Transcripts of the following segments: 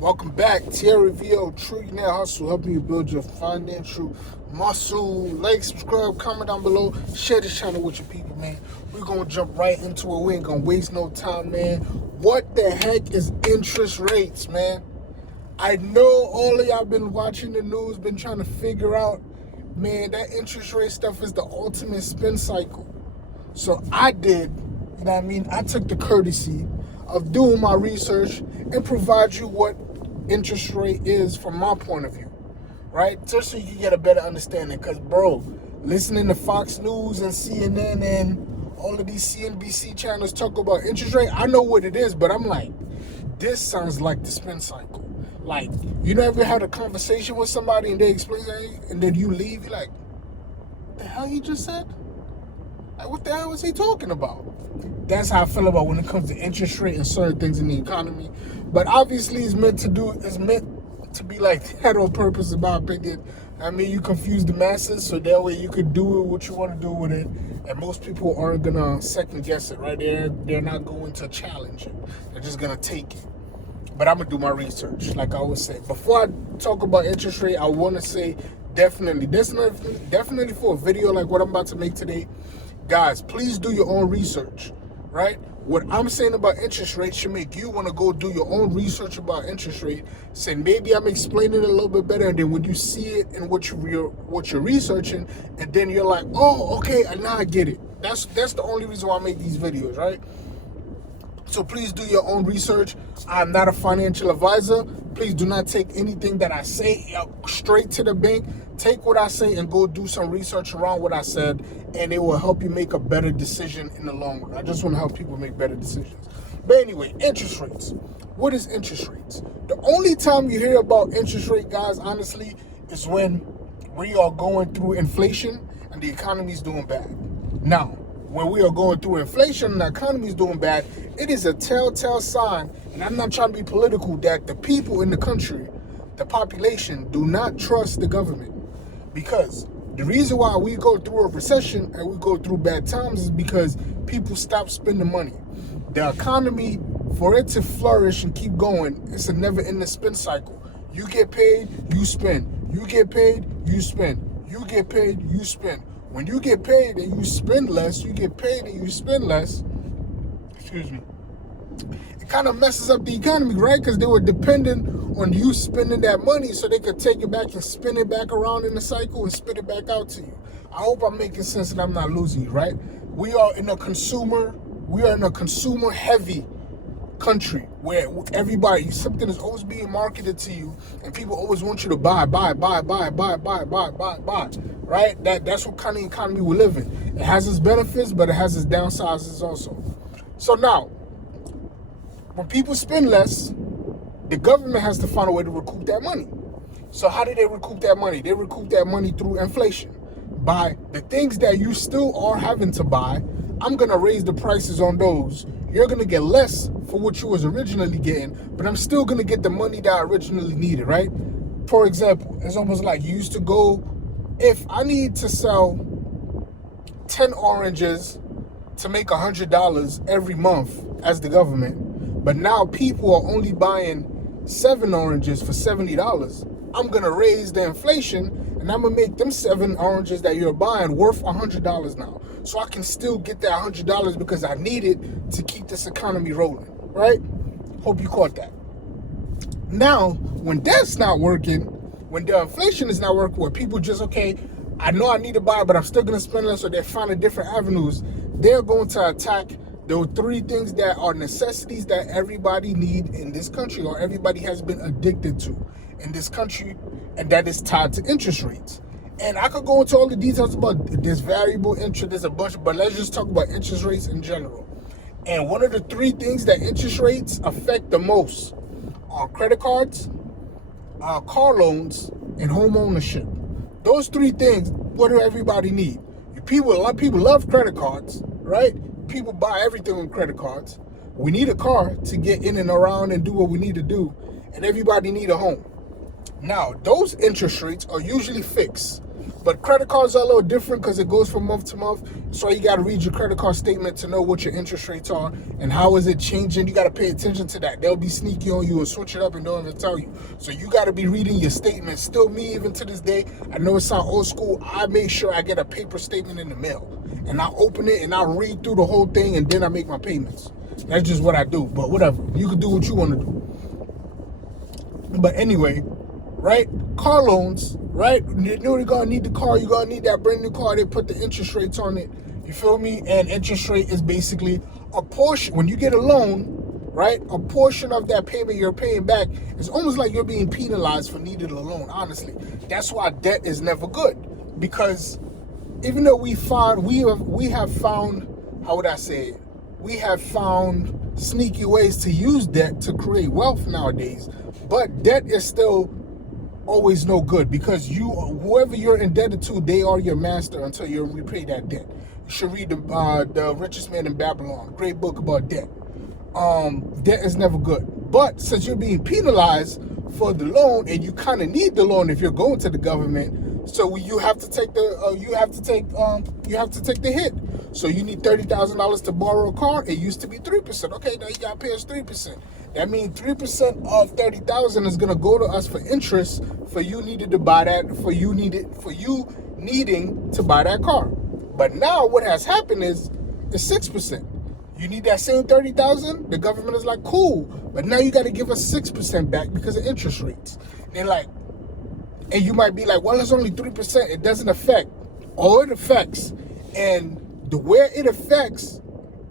Welcome back. Terry VO, Trillionaire Hustle, helping you build your financial muscle. Like, subscribe, comment down below, share this channel with your people, man. We're going to jump right into it. We ain't going to waste no time, man. What the heck is interest rates, man? I know all of y'all been watching the news, been trying to figure out, man, that interest rate stuff is the ultimate spin cycle. So I did, you know what I mean? I took the courtesy of doing my research and provide you what interest rate is from my point of view, right? Just so you get a better understanding. Because, bro, listening to Fox News and CNN and all of these CNBC channels talk about interest rate, I know what it is, but I'm like, this sounds like the spin cycle. Like, you never had a conversation with somebody and they explain it, and then you leave, you're like, what the hell he just said? Like, what the hell was he talking about? That's how I feel about when it comes to interest rate and certain things in the economy. But obviously, it's meant to be like that on purpose, in my opinion. I mean, you confuse the masses, so that way you could do what you want to do with it. And most people aren't gonna second guess it, right? They're not going to challenge it. They're just gonna take it. But I'm gonna do my research, like I always say. Before I talk about interest rate, I want to say definitely for a video like what I'm about to make today, guys, please do your own research, right? What I'm saying about interest rate should make you want to go do your own research about interest rate. Say maybe I'm explaining it a little bit better, and then when you see it and what you're researching, and then you're like, oh, okay, now I get it. That's the only reason why I make these videos, right? So please do your own research. I'm not a financial advisor. Please do not take anything that I say straight to the bank. Take what I say and go do some research around what I said, and it will help you make a better decision in the long run. I just want to help people make better decisions. But anyway, interest rates. What is interest rates? The only time you hear about interest rate, guys, honestly, is when we are going through inflation and the economy is doing bad. Now, when we are going through inflation and the economy is doing bad, it is a telltale sign, and I'm not trying to be political, that the people in the country, the population, do not trust the government. Because the reason why we go through a recession and we go through bad times is because people stop spending money. The economy, for it to flourish and keep going, it's a never-ending spend cycle. You get paid, you spend. You get paid, you spend. You get paid, you spend. When you get paid and you spend less, you get paid and you spend less, excuse me, it kind of messes up the economy, right? Because they were dependent on you spending that money so they could take it back and spin it back around in the cycle and spit it back out to you. I hope I'm making sense and I'm not losing you, right? We are in a consumer heavy country where something is always being marketed to you, and people always want you to buy, right? That's what kind of economy we live in. It has its benefits, but it has its downsides also. So now, when people spend less, the government has to find a way to recoup that money. So how do they recoup that money? They recoup that money through inflation. By the things that you still are having to buy, I'm gonna raise the prices on those. You're gonna get less for what you was originally getting, but I'm still gonna get the money that I originally needed, right? For example, it's almost like you used to go, if I need to sell 10 oranges to make $100 every month as the government, but now people are only buying 7 oranges for $70, I'm gonna raise the inflation and I'm gonna make them 7 oranges that you're buying worth $100 now. So I can still get that $100 because I need it to keep this economy rolling, right? Hope you caught that. Now, when that's not working, when the inflation is not working, where people just, okay, I know I need to buy, but I'm still gonna spend less, so they're finding different avenues, they're going to attack the 3 things that are necessities that everybody need in this country, or everybody has been addicted to in this country, and that is tied to interest rates. And I could go into all the details about this variable interest, there's a bunch, but let's just talk about interest rates in general. And one of the 3 things that interest rates affect the most are credit cards, car loans, and home ownership. Those 3 things, what do everybody need? A lot of people love credit cards, right? People buy everything on credit cards. We need a car to get in and around and do what we need to do, and everybody need a home. Now, those interest rates are usually fixed. But credit cards are a little different because it goes from month to month. So you got to read your credit card statement to know what your interest rates are and how is it changing. You got to pay attention to that. They'll be sneaky on you and switch it up and don't even tell you. So you got to be reading your statements. Still me, even to this day, I know it sounds old school. I make sure I get a paper statement in the mail. And I open it and I read through the whole thing and then I make my payments. That's just what I do. But whatever. You can do what you want to do. But anyway, right? Car loans, right? You're going to need the car. You're going to need that brand new car. They put the interest rates on it. You feel me? And interest rate is basically a portion. When you get a loan, right? A portion of that payment you're paying back is almost like you're being penalized for needing a loan, honestly. That's why debt is never good. Because even though we have found, how would I say it? We have found sneaky ways to use debt to create wealth nowadays. But debt is still always no good because whoever you're indebted to, they are your master until you repay that debt. You should read the Richest Man in Babylon, great book about debt. Debt is never good. But since you're being penalized for the loan and you kind of need the loan if you're going to the government, so you have to take the hit. So you need $30,000 to borrow a car. It used to be 3%. Okay, now you got to pay us 3%. That means 3% of $30,000 is gonna go to us for interest for you needing to buy that car. But now what has happened is it's 6%. You need that same $30,000. The government is like, cool, but now you got to give us 6% back because of interest rates. And you might be like, well, it's only 3%. It doesn't affect. All it affects, and the way it affects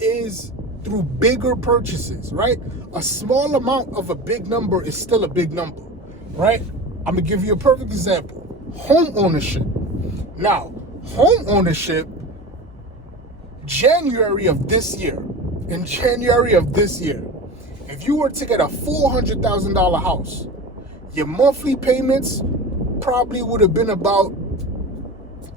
is through bigger purchases, right? A small amount of a big number is still a big number, right? I'm gonna give you a perfect example. Home ownership. Now, home ownership, in January of this year, if you were to get a $400,000 house, your monthly payments probably would have been about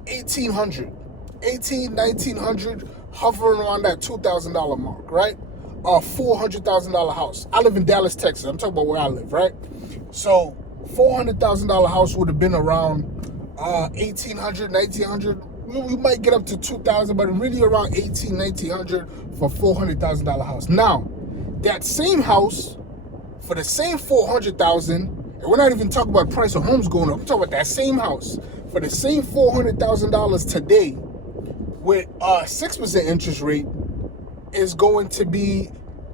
$1,900, hovering around that $2,000 mark, right? A $400,000 house. I live in Dallas, Texas. I'm talking about where I live, right? So $400,000 house would have been around $1,800, $1,900. We might get up to $2,000, but really around $1,800, $1,900 for $400,000 house. Now, that same house for the same $400,000, and we're not even talking about price of homes going up. I'm talking about that same house for the same $400,000 today with a 6% interest rate is going to be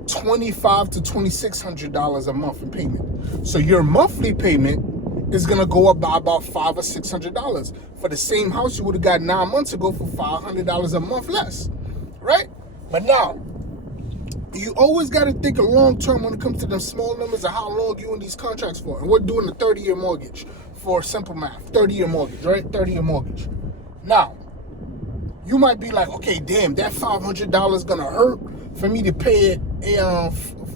$2,500 to $2,600 a month in payment. So your monthly payment is gonna go up by about $500 or $600 for the same house you would have got 9 months ago for $500 a month less, right? But now, you always got to think of long term when it comes to them small numbers of how long you in these contracts for. And we're doing a 30-year mortgage for simple math. 30-year mortgage, right? 30-year mortgage. Now, you might be like, okay, damn, that $500 gonna hurt for me to pay it,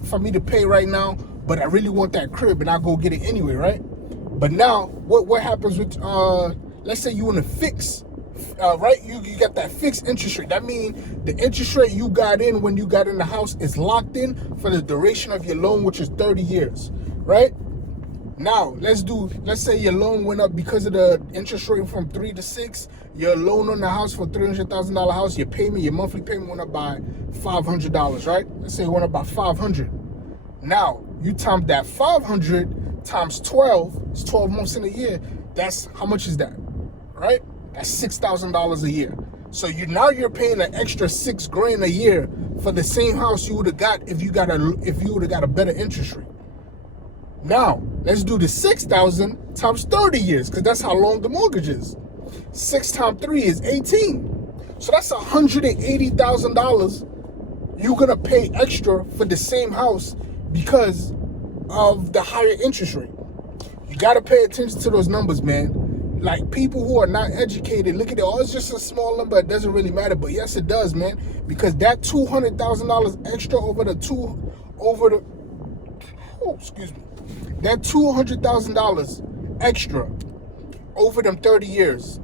for me to pay right now, but I really want that crib and I go get it anyway, right? But now, what happens with, let's say you in a fix, right? You got that fixed interest rate. That means the interest rate you got in when you got in the house is locked in for the duration of your loan, which is 30 years, right? Now, let's say your loan went up because of the interest rate from 3 to 6. Your loan on the house for $300,000 house, your monthly payment went up by $500, right? Let's say it went up by $500. Now, you times that 500 times 12, it's 12 months in a year. That's, how much is that, right? That's $6,000 a year. So you're paying an extra $6,000 a year for the same house you would have got if you would have got a better interest rate. Now, let's do the 6,000 times 30 years, because that's how long the mortgage is. 6 times 3 is 18. So that's $180,000 you're gonna pay extra for the same house because of the higher interest rate. You gotta pay attention to those numbers, man. Like, people who are not educated, look at it, oh, it's just a small number, it doesn't really matter. But yes, it does, man, because that $200,000 extra that $200,000 extra over them 30 years.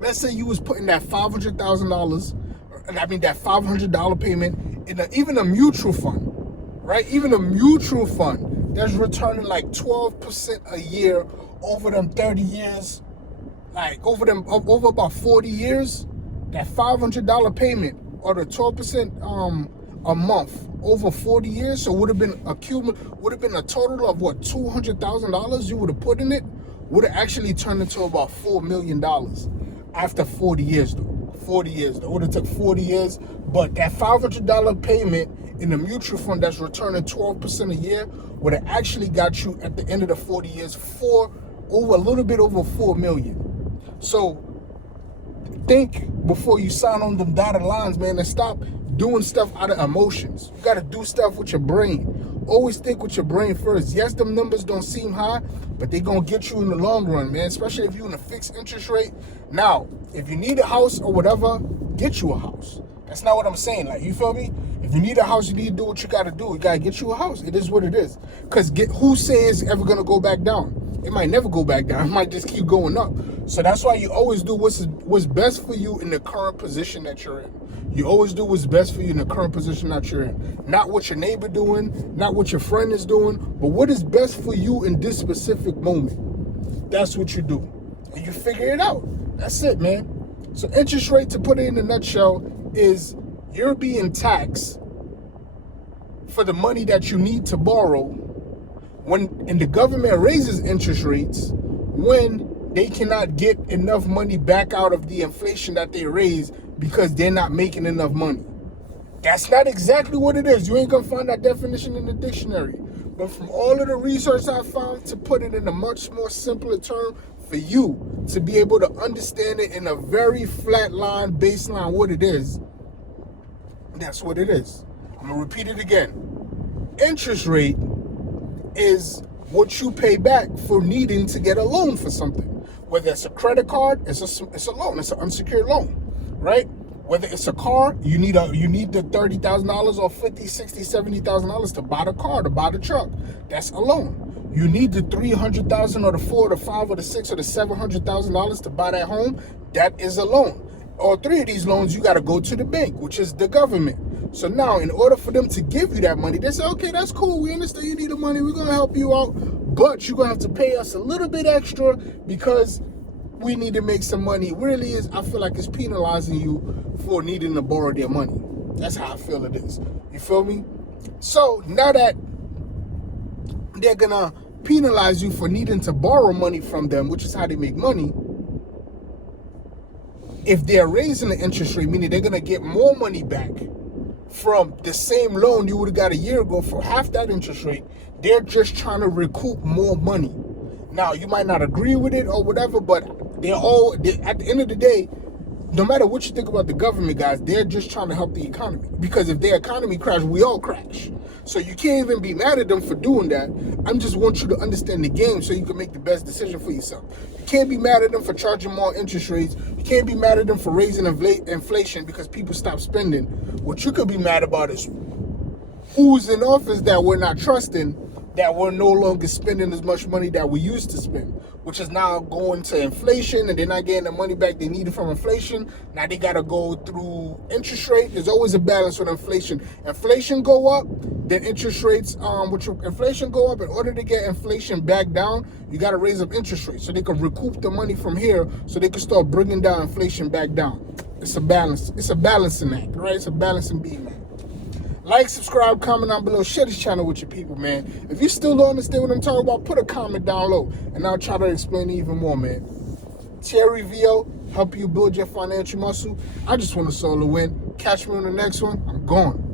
Let's say you was putting that $500,000, that $500 payment in even a mutual fund, right? Even a mutual fund that's returning like 12% a year over them 30 years. like over about 40 years, that $500 payment or the 12% a month over 40 years, so would have been a total of what, $200,000 you would have put in it, would have actually turned into about $4 million after 40 years though. 40 years though. It would have took 40 years, but that $500 payment in a mutual fund that's returning 12% a year would have actually got you at the end of the 40 years a little bit over 4 million. So think before you sign on them dotted lines, man, and stop doing stuff out of emotions. You got to do stuff with your brain. Always think with your brain first. Yes, them numbers don't seem high, but they going to get you in the long run, man, especially if you're in a fixed interest rate. Now, if you need a house or whatever, get you a house. That's not what I'm saying. Like, you feel me? If you need a house, you need to do what you got to do. You got to get you a house. It is what it is. Because who says it's ever going to go back down? It might never go back down. It might just keep going up. So that's why you always do what's best for you in the current position that you're in. You always do what's best for you in the current position that you're in. Not what your neighbor doing, not what your friend is doing, but what is best for you in this specific moment. That's what you do. And you figure it out. That's it, man. So interest rate, to put it in a nutshell, is you're being taxed for the money that you need to borrow and the government raises interest rates when they cannot get enough money back out of the inflation that they raise because they're not making enough money. That's not exactly what it is. You ain't gonna find that definition in the dictionary. But from all of the research I found, to put it in a much more simpler term for you to be able to understand it in a very flat line, baseline, what it is, that's what it is. I'm gonna repeat it again. Interest rate is what you pay back for needing to get a loan for something. Whether it's a credit card, it's a loan, it's an unsecured loan, right? Whether it's a car, you need the $30,000 or $50,000, $60,000, $70,000 to buy the car, to buy the truck. That's a loan. You need the $300,000 or the $4 or the $5 or the $6 or the $700,000 to buy that home. That is a loan. All three of these loans, you got to go to the bank, which is the government. So now, in order for them to give you that money, they say, okay, that's cool. We understand you need the money. We're going to help you out. But you're going to have to pay us a little bit extra because we need to make some money. It really is, I feel like it's penalizing you for needing to borrow their money. That's how I feel it is. You feel me? So now that they're going to penalize you for needing to borrow money from them, which is how they make money, if they're raising the interest rate, meaning they're going to get more money back from the same loan you would have got a year ago for half that interest rate, they're just trying to recoup more money. Now, you might not agree with it or whatever, but at the end of the day, no matter what you think about the government, guys, they're just trying to help the economy. Because if their economy crashes, we all crash. So you can't even be mad at them for doing that. I just want you to understand the game so you can make the best decision for yourself. You can't be mad at them for charging more interest rates. You can't be mad at them for raising inflation because people stop spending. What you could be mad about is who's in office that we're not trusting, that we're no longer spending as much money that we used to spend, which is now going to inflation, and they're not getting the money back they needed from inflation. Now they got to go through interest rate. There's always a balance with inflation. Inflation go up, then interest rates, inflation go up. In order to get inflation back down, you got to raise up interest rates so they can recoup the money from here so they can start bringing down inflation back down. It's a balance. It's a balancing act, right? It's a balancing beam, man. Like, subscribe, comment down below. Share this channel with your people, man. If you still don't understand what I'm talking about, put a comment down low, and I'll try to explain it even more, man. Terry VO, help you build your financial muscle. I just want to solo win. Catch me on the next one. I'm gone.